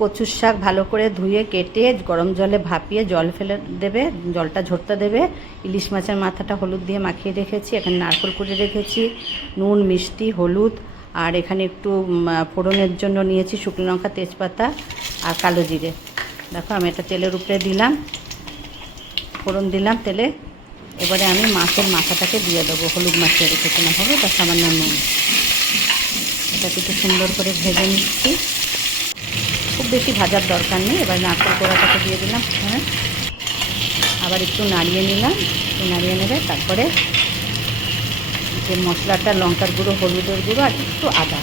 কচুর শাক ভালো করে ধুয়ে কেটে গরম জলে ভাপিয়ে জল ফেলে দেবে, জলটা ঝরতে দেবে। ইলিশ মাছের মাথাটা হলুদ দিয়ে মাখিয়ে রেখেছি, এখানে নারকেল কুড়ে রেখেছি, নুন, মিষ্টি, হলুদ, আর এখানে একটু ফোড়নের জন্য নিয়েছি শুকনো লঙ্কা, তেজপাতা আর কালো জিরে। দেখো আমি এটা তেলের উপরে দিলাম, ফোড়ন দিলাম তেলে। এবারে আমি মাছের মাথাটাকে দিয়ে দেবো, হলুদ মাখিয়ে রেখেছিলাম, হবে তার সামান্য নুন। এটা একটু সুন্দর করে ভেজে নিচ্ছি, খুব বেশি ভাজার দরকার নেই। এবার নারকেল কোড়াটাকে দিয়ে দিলাম, হ্যাঁ, আবার একটু নাড়িয়ে নিলাম, একটু নাড়িয়ে নেবে। তারপরে যে মশলাটা, লঙ্কার গুঁড়ো, হলুদের গুঁড়ো আর একটু আদা,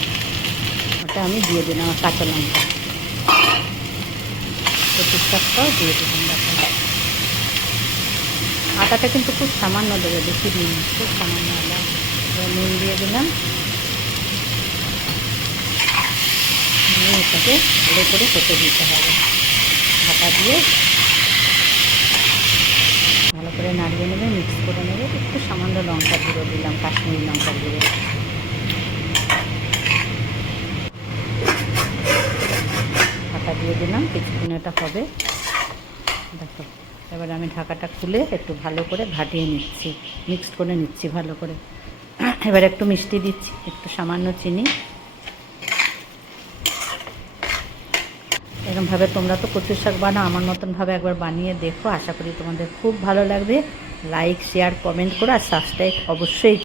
ওটা আমি দিয়ে দিলাম, আর কাঁচা লঙ্কা, কচুর শাকটাও দিয়ে দিলাম। দেখো আটাটা কিন্তু খুব সামান্য দেবে, বেশি দিন, খুব সামান্য আদা। নুন দিয়ে দিলাম, দিয়ে এটাকে ভালো করে হতে দিতে হবে। ঢাকা দিয়ে ভালো করে নাড়িয়ে নেবে, মিক্স করে নেবে। একটু সামান্য লঙ্কার গুঁড়ো দিলাম, কাশ্মীরি লঙ্কার গুঁড়ো। ঢাকা দিয়ে দিলাম, কিছুক্ষণ এটা হবে। দেখো এবার আমি ঢাকাটা খুলে একটু ভালো করে ঘাটিয়ে নিচ্ছি, মিক্সড করে নিচ্ছি ভালো করে। এবার একটু মিষ্টি দিচ্ছি, একটু সামান্য চিনি। এরকমভাবে তোমরা তো কচুর শাক বানাও, আমার মতনভাবে একবার বানিয়ে দেখো, আশা করি তোমাদের খুব ভালো লাগবে। লাইক, শেয়ার, কমেন্ট করো, আর সাবস্ক্রাইব অবশ্যই